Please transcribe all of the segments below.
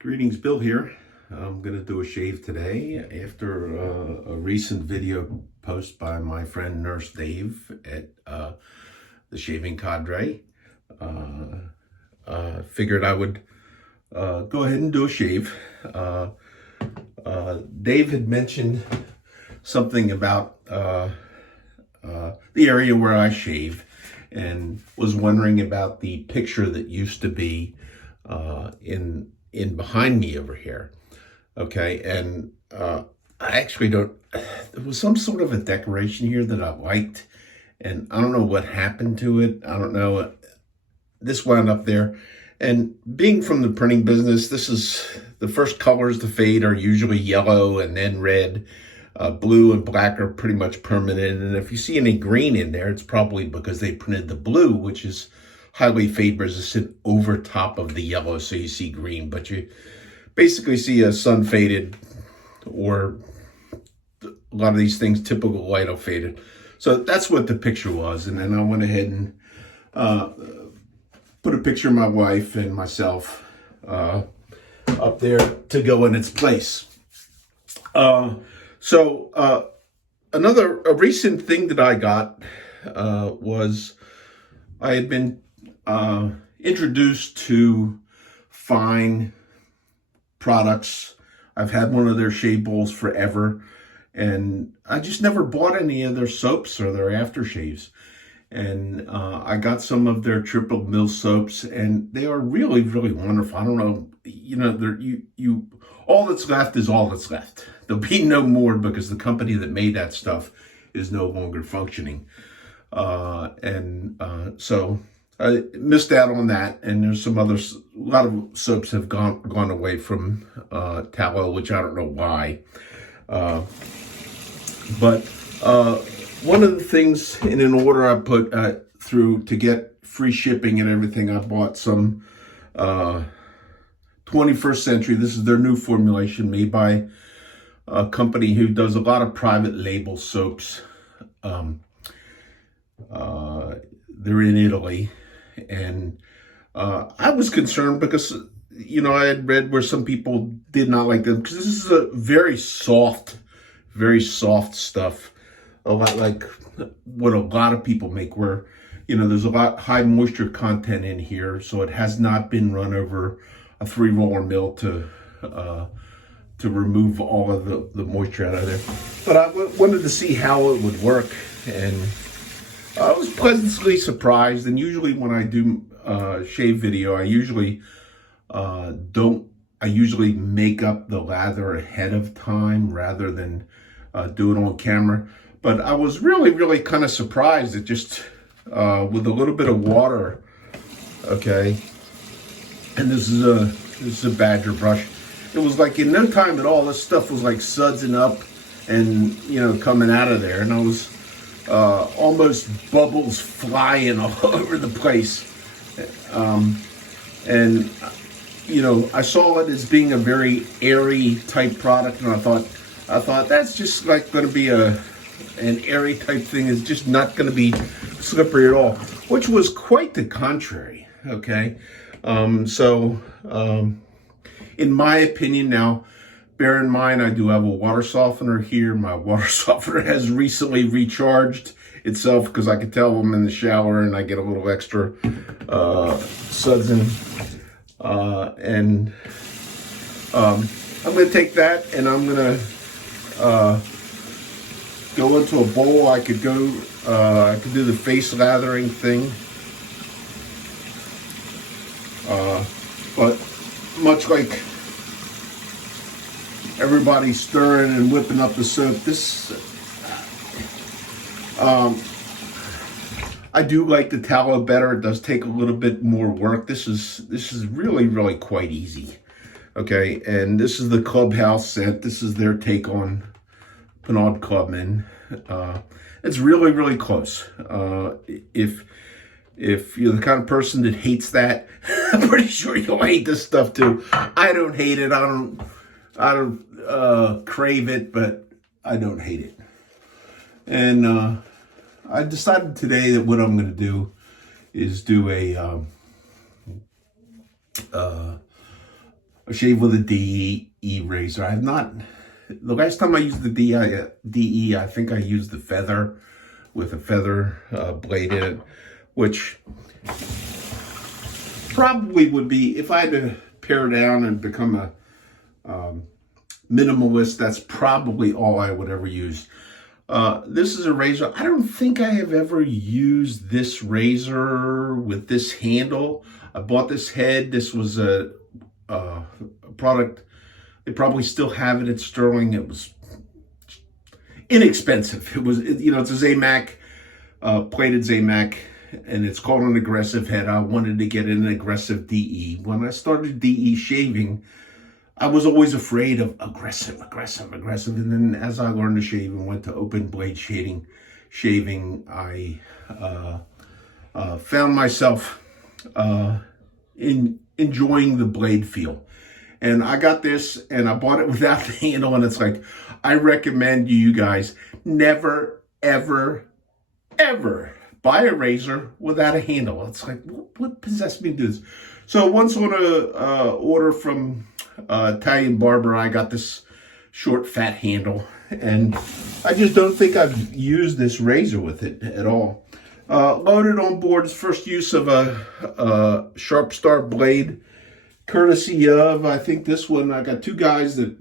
Greetings, Bill here. I'm going to do a shave today after a recent video post by my friend Nurse Dave at the Shaving Cadre. Figured I would go ahead and do a shave. Dave had mentioned something about the area where I shave and was wondering about the picture that used to be in behind me over here. Okay, and I actually don't, there was some sort of a decoration here that I liked, and I don't know what happened to it. I don't know. This wound up there. And being from the printing business, this is the first colors to fade are usually yellow and then red. Blue and black are pretty much permanent. And if you see any green in there, it's probably because they printed the blue, which is highly fade resistant, over top of the yellow. So you see green, but you basically see a sun faded, or a lot of these things, typical litho faded. So that's what the picture was. And then I went ahead and put a picture of my wife and myself up there to go in its place. A recent thing that I got was I had been introduced to Fine products. I've had one of their shave bowls forever, and I just never bought any of their soaps or their aftershaves. And I got some of their triple mill soaps, and they are really, really wonderful. I don't know, all that's left is all that's left. There'll be no more because the company that made that stuff is no longer functioning. So I missed out on that. And there's a lot of soaps have gone away from tallow, which I don't know why. But one of the things in an order I put through to get free shipping and everything, I bought some 21st Century. This is their new formulation made by a company who does a lot of private label soaps. They're in Italy. And I was concerned because, I had read where some people did not like them, because this is a very soft stuff. A lot like what a lot of people make, where, there's a lot high moisture content in here. So it has not been run over a 3-roller mill to remove all of the moisture out of there. But I wanted to see how it would work, and I was pleasantly surprised. And usually when I do shave video, I usually make up the lather ahead of time rather than do it on camera. But I was really, really kind of surprised at just with a little bit of water. Okay, and this is a Badger brush. It was like in no time at all, this stuff was like sudsing up and coming out of there, and I was almost bubbles flying all over the place. I saw it as being a very airy type product, and I thought that's just like going to be an airy type thing. It's just not going to be slippery at all, which was quite the contrary. Okay, in my opinion, now, bear in mind, I do have a water softener here. My water softener has recently recharged itself because I could tell I'm in the shower and I get a little extra sudsing. I'm going to take that and I'm going to go into a bowl. I could do the face lathering thing. But much like everybody's stirring and whipping up the soap, I do like the tallow better. It does take a little bit more work. This is really, really quite easy. Okay, and this is the Clubhouse scent. This is their take on Penard Clubman. It's really, really close. If you're the kind of person that hates that, I'm pretty sure you'll hate this stuff too. I don't hate it. I don't crave it, but I don't hate it. And I decided today that what I'm going to do is do a shave with a DE razor. I have not. The last time I used the DE, I think I used the feather with a feather blade in it, which probably would be, if I had to pare down and become a minimalist, that's probably all I would ever use. This is a razor. I don't think I have ever used this razor with this handle. I bought this head. This was a product. They probably still have it at Sterling. It was inexpensive. It was, it's a Zamac, plated Zamac, and it's called an aggressive head. I wanted to get an aggressive DE. When I started DE shaving, I was always afraid of aggressive. And then as I learned to shave and went to open blade shaving, I found myself enjoying the blade feel. And I got this, and I bought it without the handle, and it's like, I recommend you guys never, ever, ever buy a razor without a handle. It's like, what possessed me to do this? So once on a order from Italian barber, I got this short, fat handle, and I just don't think I've used this razor with it at all. Loaded on board is first use of a Sharp Star blade, courtesy of, I think this one, I got two guys that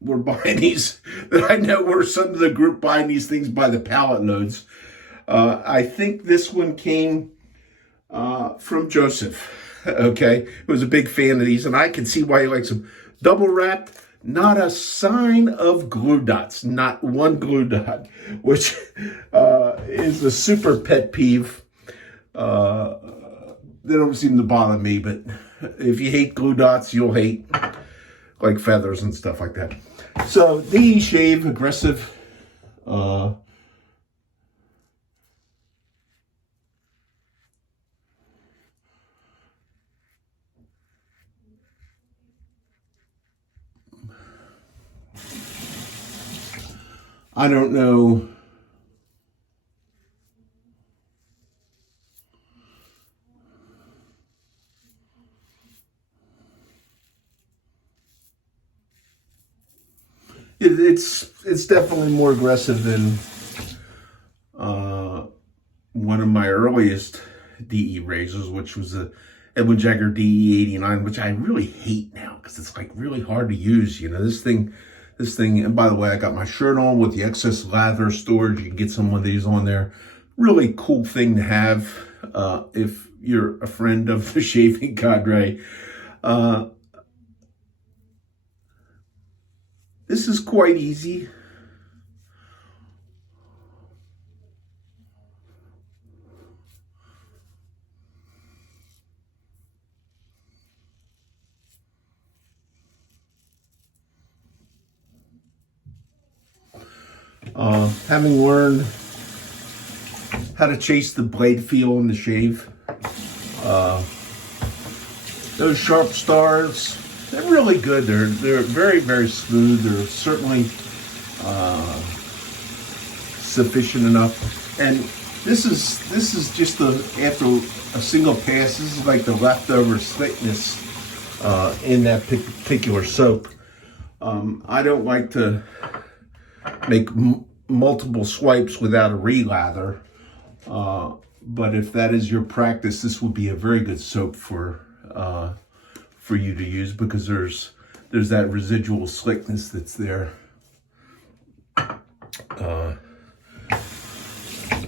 were buying these, that I know were some of the group buying these things by the pallet loads. I think this one came from Joseph. Okay, it was a big fan of these, and I can see why he likes them. Double wrapped, not a sign of glue dots, not one glue dot, which is a super pet peeve. They don't seem to bother me, but if you hate glue dots, you'll hate like feathers and stuff like that. So DE shave, aggressive. I don't know. It's definitely more aggressive than one of my earliest DE razors, which was a Edwin Jagger DE 89, which I really hate now because it's like really hard to use. This thing, and by the way, I got my shirt on with the excess lather storage. You can get some of these on there. Really cool thing to have if you're a friend of the shaving cadre. This is quite easy. Having learned how to chase the blade feel in the shave, those Sharp Stars, they're really good. They're very, very smooth. They're certainly sufficient enough. And this is just after a single pass. This is like the leftover thickness in that particular soap. I don't like to make multiple swipes without a relather, but if that is your practice, this would be a very good soap for you to use, because there's that residual slickness that's there,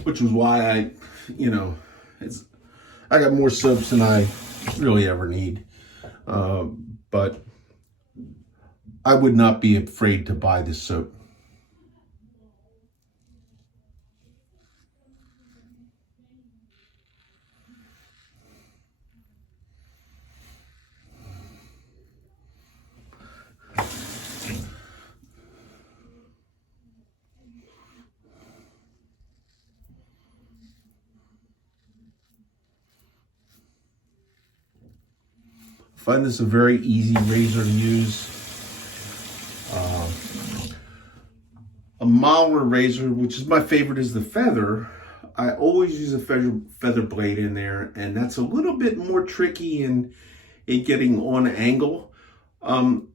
which was why I got more soaps than I really ever need, but I would not be afraid to buy this soap. I find this a very easy razor to use. A Mahler razor, which is my favorite, is the feather. I always use a feather blade in there, and that's a little bit more tricky in getting on angle. Um,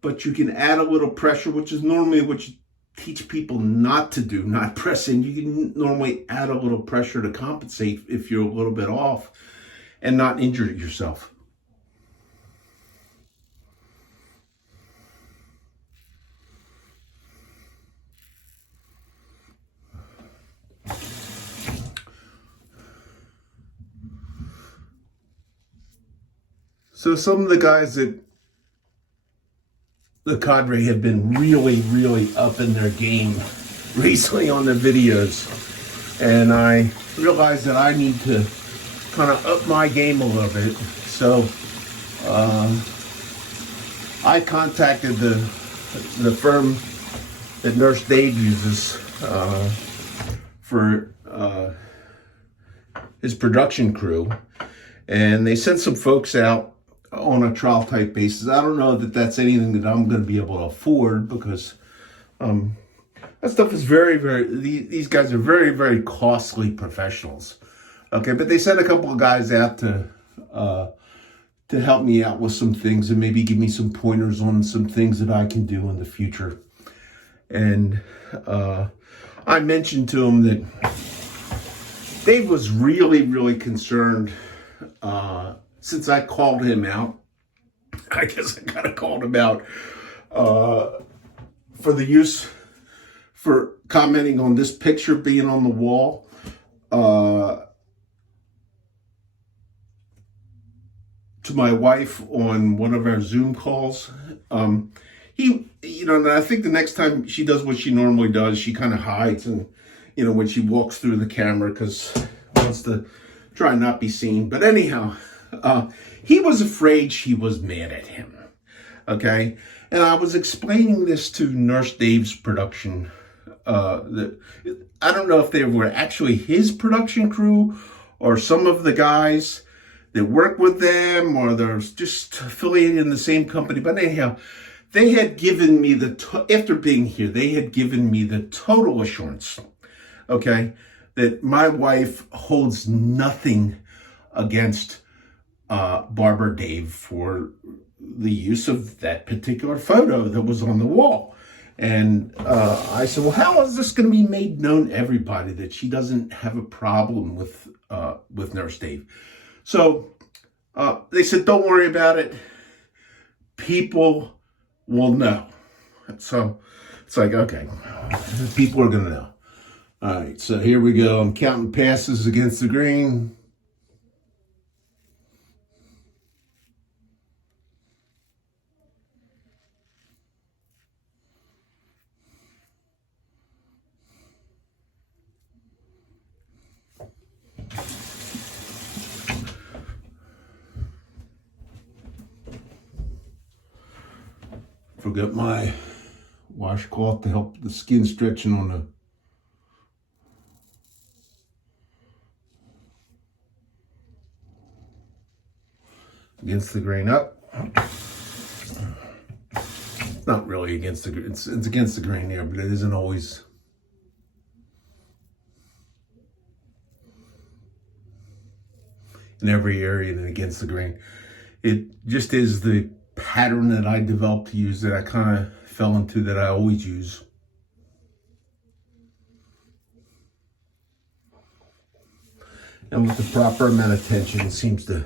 but you can add a little pressure, which is normally what you teach people not to do, not pressing. You can normally add a little pressure to compensate if you're a little bit off and not injure yourself. So some of the guys that the cadre have been really, really up in their game recently on the videos. And I realized that I need to kind of up my game a little bit. So I contacted the firm that Nurse Dave uses for his production crew. And they sent some folks out on a trial type basis. I don't know that that's anything that I'm going to be able to afford, because that stuff is very, very, these guys are very, very costly professionals. Okay, but they sent a couple of guys out to help me out with some things and maybe give me some pointers on some things that I can do in the future. And I mentioned to him that Dave was really, really concerned since I called him out. I guess I kind of called him out for the use, for commenting on this picture being on the wall. To my wife on one of our Zoom calls. And I think the next time she does what she normally does, she kind of hides, and, when she walks through the camera, because wants to try not be seen. But anyhow, he was afraid she was mad at him. Okay. And I was explaining this to Nurse Dave's production. I don't know if they were actually his production crew or some of the guys that work with them, or they're just affiliated in the same company. But anyhow, they had given me after being here, they had given me the total assurance, okay, that my wife holds nothing against Barbara Dave for the use of that particular photo that was on the wall. And I said, well, how is this going to be made known to everybody that she doesn't have a problem with Nurse Dave? So they said, don't worry about it. People will know. So it's like, okay, people are going to know. All right, so here we go. I'm counting passes against the green. Forgot my washcloth to help the skin stretching on the against the grain up. Not really against the grain. It's against the grain there, but it isn't always. In every area and against the grain. It just is the pattern that I developed to use, that I kind of fell into, that I always use. And with the proper amount of tension, it seems to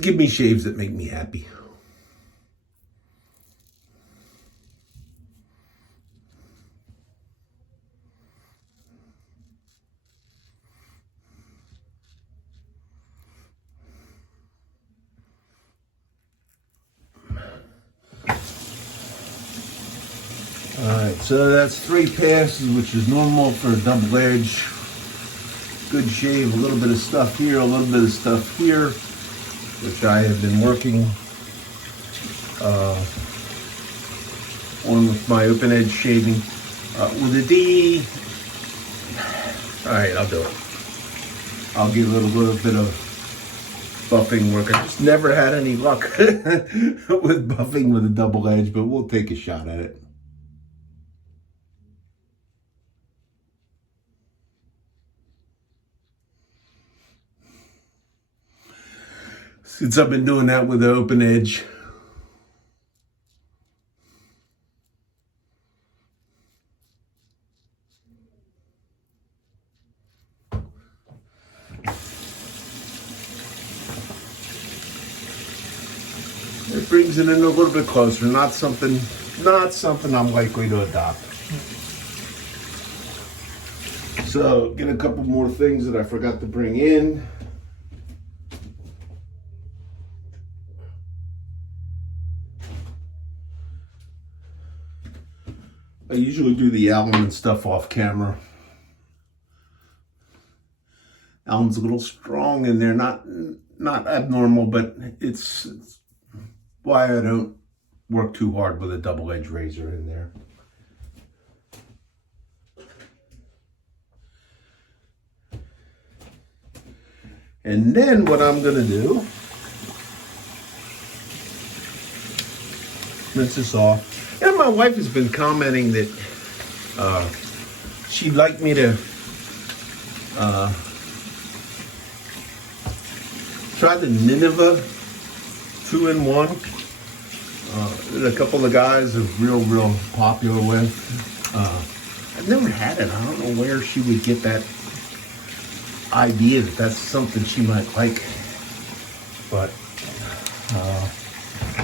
give me shaves that make me happy. Alright, so that's 3 passes, which is normal for a double edge. Good shave, a little bit of stuff here, a little bit of stuff here, which I have been working on with my open edge shaving. With a D, alright, I'll do it. I'll give it a little bit of buffing work. I just never had any luck with buffing with a double edge, but we'll take a shot at it. since I've been doing that with the open edge. It brings it in a little bit closer. Not something I'm likely to adopt. So, get a couple more things that I forgot to bring in. I usually do the alum and stuff off camera. Alum's a little strong and they're not abnormal, but it's why I don't work too hard with a double-edged razor in there. And then what I'm gonna do, rinse this off. And my wife has been commenting that she'd like me to try the Nineveh 2-in-1. That a couple of guys are real popular with. I've never had it. I don't know where she would get that idea that that's something she might like, but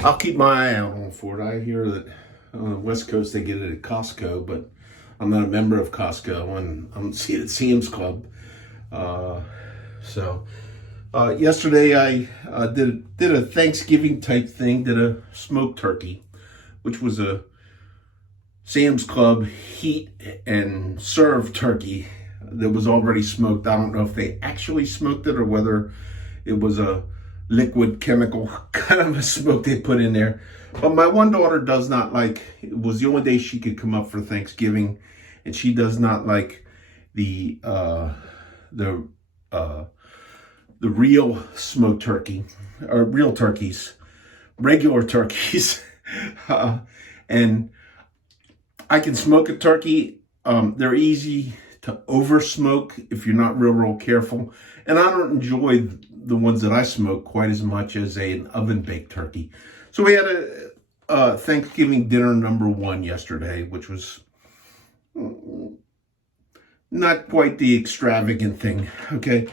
I'll keep my eye out for it. I hear that on the West Coast they get it at Costco, but I'm not a member of Costco and I'm seeing it at Sam's Club. Yesterday I did a Thanksgiving type thing, did a smoked turkey, which was a Sam's Club heat and serve turkey that was already smoked. I don't know if they actually smoked it or whether it was a liquid chemical kind of a smoke they put in there. But my one daughter does not like, it was the only day she could come up for Thanksgiving, and she does not like the real smoked turkey, or real turkeys, regular turkeys. And I can smoke a turkey. They're easy to over smoke if you're not real careful. And I don't enjoy the ones that I smoke quite as much as an oven baked turkey. So we had a Thanksgiving dinner number 1 yesterday, which was not quite the extravagant thing. Okay.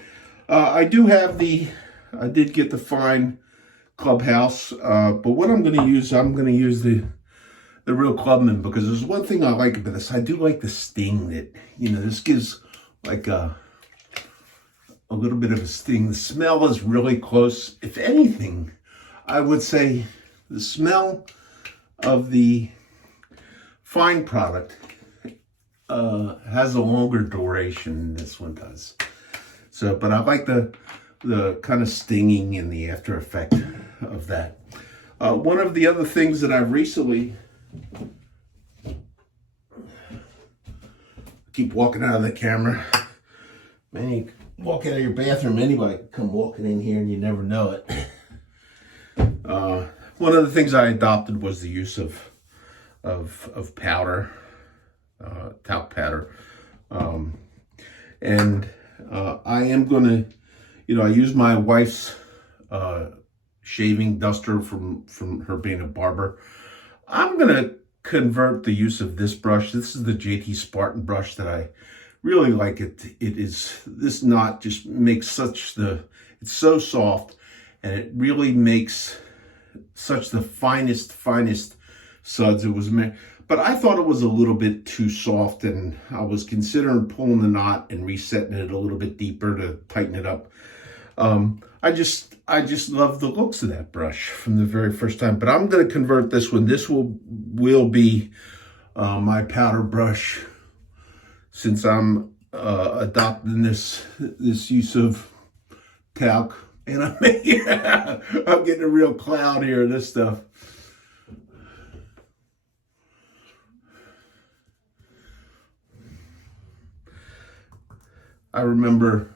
I did get the fine Clubhouse, but what I'm going to use the real Clubman, because there's one thing I like about this. I do like the sting that, this gives like a little bit of a sting. The smell is really close. If anything, I would say the smell of the fine product has a longer duration than this one does. So, but I like the kind of stinging and the after effect of that. One of the other things that I've recently, keep walking out of the camera. Man, you walk out of your bathroom, anybody can come walking in here and you never know it. One of the things I adopted was the use of powder, talc powder. I am going to, I use my wife's shaving duster from her being a barber. I'm going to convert the use of this brush. This is the JT Spartan brush that I really like. This knot just makes it's so soft, and it really makes such the finest suds. But I thought it was a little bit too soft, and I was considering pulling the knot and resetting it a little bit deeper to tighten it up. I just love the looks of that brush from the very first time. But I'm going to convert this one. This will be my powder brush, since I'm adopting this use of talc, and I'm getting a real cloud here of this stuff. I remember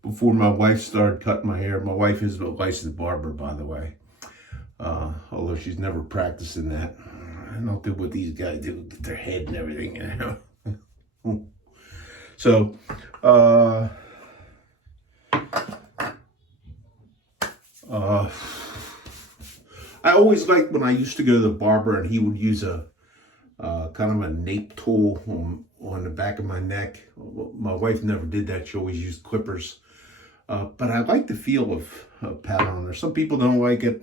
before my wife started cutting my hair. My wife is a licensed barber, by the way, although she's never practicing that. I don't do what these guys do with their head and everything. So, Uh, I always liked when I used to go to the barber and he would use a kind of a nape tool on the back of my neck. My wife never did that. She always used clippers. But I like the feel of pat on there. Some people don't like it.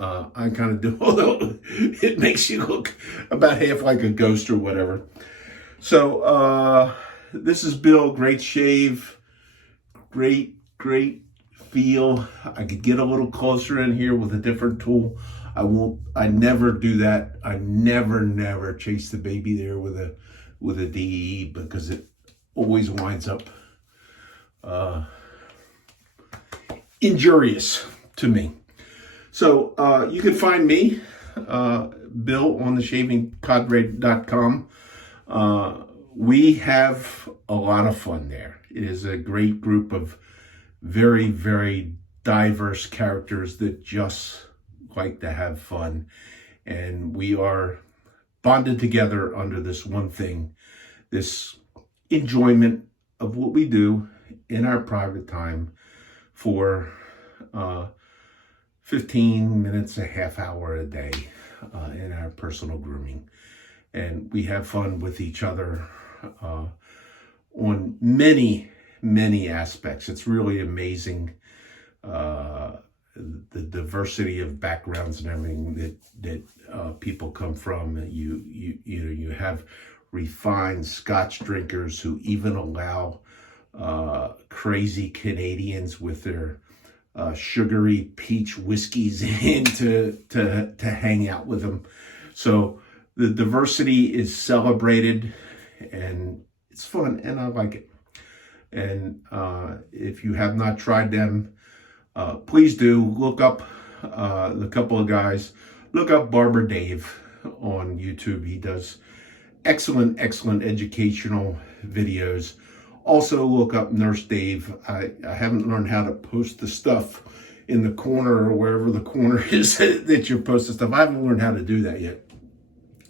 I kind of do, although it makes you look about half like a ghost or whatever. So this is Bill. Great shave. Great feel. I could get a little closer in here with a different tool. I never do that. I never chase the baby there with a DE because it always winds up injurious to me. So you can find me, Bill, on theshavingcadre.com. We have a lot of fun there. It is a great group of very diverse characters that just like to have fun, and we are bonded together under this one thing, this enjoyment of what we do in our private time for 15 minutes, a half hour a day in our personal grooming. And we have fun with each other on many aspects. It's really amazing the diversity of backgrounds and everything that people come from. You have refined Scotch drinkers who even allow crazy Canadians with their sugary peach whiskeys in to hang out with them. So the diversity is celebrated, and it's fun, and I like it. And if you have not tried them, please do. Look up the couple of guys. Look up Barber Dave on YouTube. He does excellent educational videos. Also look up Nurse Dave. I haven't learned how to post the stuff in the corner or wherever the corner is that you're posting stuff. I haven't learned how to do that yet.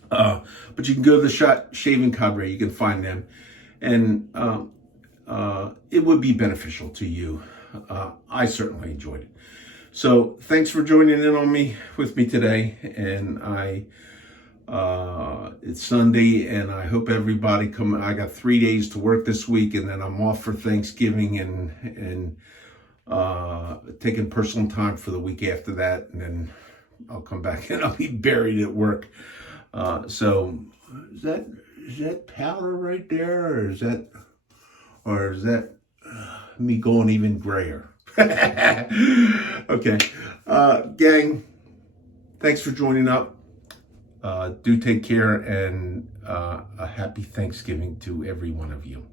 But you can go to the Shaving Cadre. You can find them. And it would be beneficial to you. I certainly enjoyed it. So thanks for joining in on me with me today. And it's Sunday, and I hope everybody come. I got 3 days to work this week, and then I'm off for Thanksgiving and taking personal time for the week after that, and then I'll come back and I'll be buried at work. So is that powder right there, or is that me going even grayer? Okay, gang, thanks for joining up. Do take care, and a happy Thanksgiving to every one of you.